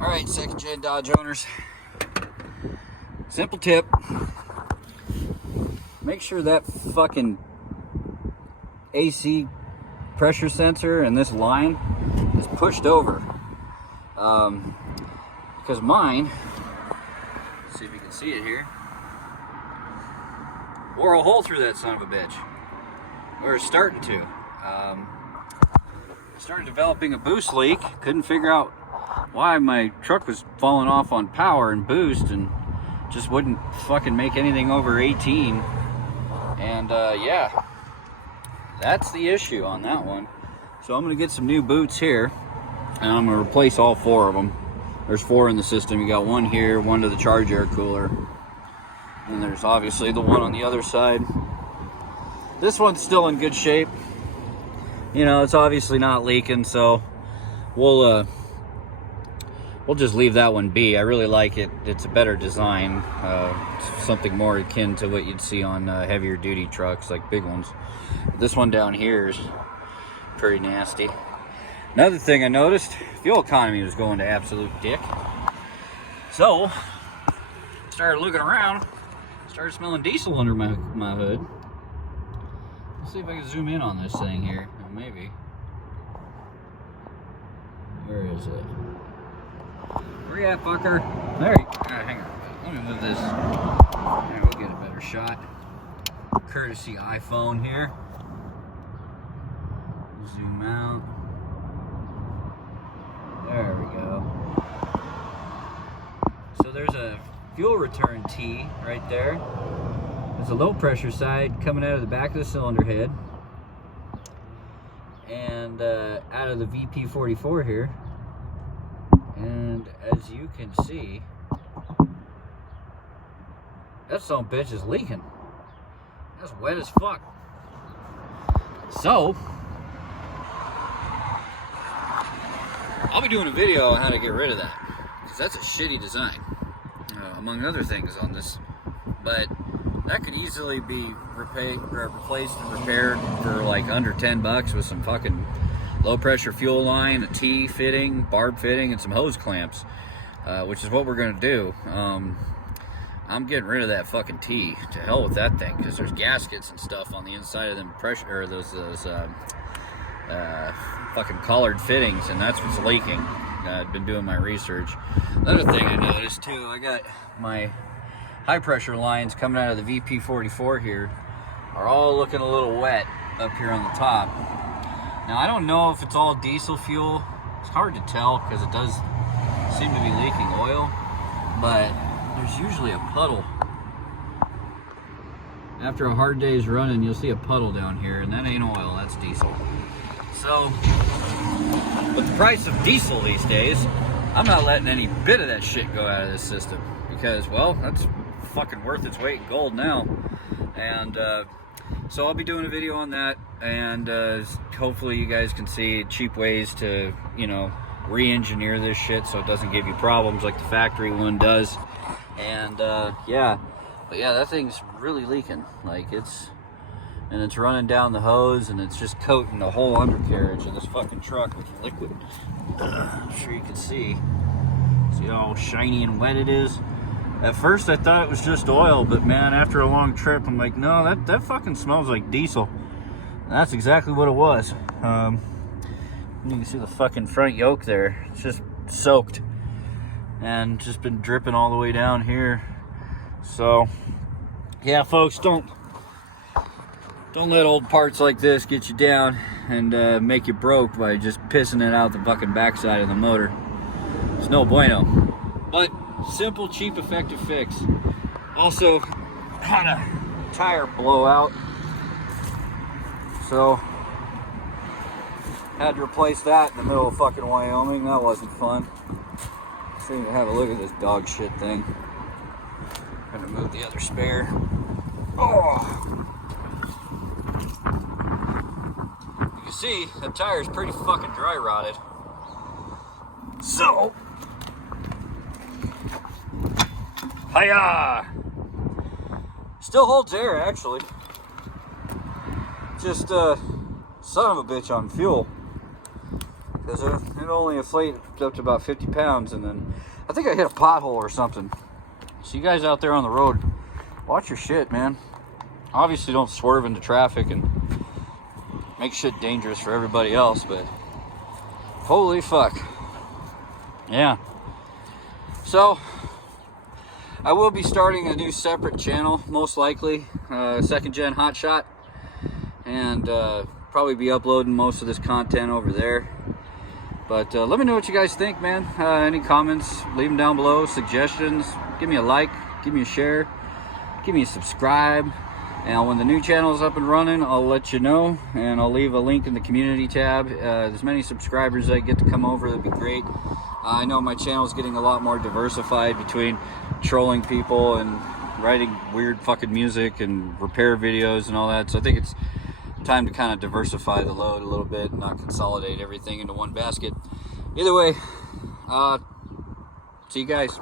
Alright, second gen Dodge owners. Simple tip. Make sure that fucking AC pressure sensor and this line is pushed over. Because mine, let's see if you can see it here, wore a hole through that son of a bitch. Or it's starting to. Started developing a boost leak. Couldn't figure out why my truck was falling off on power and boost and just wouldn't fucking make anything over 18. And yeah, that's the issue on that one. So I'm gonna get some new boots here and I'm gonna replace all 4 of them. There's 4 in the system. You got one here, one to the charge air cooler, and there's obviously the one on the other side. This one's still in good shape. You know, it's obviously not leaking, so we'll just leave that one be. I really like it. It's a better design. It's something more akin to what you'd see on heavier duty trucks, like big ones. This one down here is pretty nasty. Another thing I noticed, fuel economy was going to absolute dick. So, started looking around, started smelling diesel under my hood. Let's see if I can zoom in on this thing here. Oh, maybe. Where is it? Where you at, fucker? There you go. Hang on. Let me move this. There, we'll get a better shot. Courtesy iPhone here. Zoom out. There we go. So there's a fuel return T right there. There's a low pressure side coming out of the back of the cylinder head and out of the VP44 here. And as you can see, that son of a bitch is leaking. That's wet as fuck. So, I'll be doing a video on how to get rid of that, because that's a shitty design, among other things on this. But that could easily be replaced and repaired for like under 10 bucks with some fucking low pressure fuel line, a T fitting, barb fitting, and some hose clamps, which is what we're gonna do. I'm getting rid of that fucking T. To hell with that thing, because there's gaskets and stuff on the inside of them pressure, or those fucking collared fittings, and that's what's leaking. I've been doing my research. Another thing I noticed too, I got my high pressure lines coming out of the VP44 here are all looking a little wet up here on the top. Now I don't know if it's all diesel fuel. It's hard to tell because it does seem to be leaking oil, but there's usually a puddle. After a hard day's running, you'll see a puddle down here, and that ain't oil, that's diesel. So, with the price of diesel these days, I'm not letting any bit of that shit go out of this system, because, well, that's fucking worth its weight in gold now. And so I'll be doing a video on that, and hopefully you guys can see cheap ways to, you know, re-engineer this shit so it doesn't give you problems like the factory one does. And yeah, but yeah, that thing's really leaking. Like it's running down the hose, and it's just coating the whole undercarriage of this fucking truck with liquid. I'm sure you can see how shiny and wet it is. At first I thought it was just oil, but man, after a long trip, I'm like, no, that fucking smells like diesel. And that's exactly what it was. You can see the fucking front yoke there. It's just soaked and just been dripping all the way down here. So yeah, folks, don't let old parts like this get you down and make you broke by just pissing it out the fucking backside of the motor. It's no bueno. But simple, cheap, effective fix. Also had a tire blowout, so had to replace that in the middle of fucking Wyoming. That wasn't fun. So you can have a look at this dog shit thing. I'm gonna move the other spare. Oh, you can see the tire's pretty fucking dry rotted. So, hiya! Still holds air, actually. Just son of a bitch on fuel, because it it only inflate up to about 50 pounds, and then I think I hit a pothole or something. So you guys out there on the road, watch your shit, man. Obviously don't swerve into traffic and make shit dangerous for everybody else, but holy fuck. Yeah. So I will be starting a new separate channel, most likely, second Gen Hotshot, and probably be uploading most of this content over there. But let me know what you guys think, man. Any comments, leave them down below. Suggestions, give me a like, give me a share, give me a subscribe. And when the new channel is up and running, I'll let you know, and I'll leave a link in the community tab. As many subscribers that get to come over, that'd be great. I know my channel is getting a lot more diversified between trolling people and writing weird fucking music and repair videos and all that. So I think it's time to kind of diversify the load a little bit and not consolidate everything into one basket. Either way, see you guys.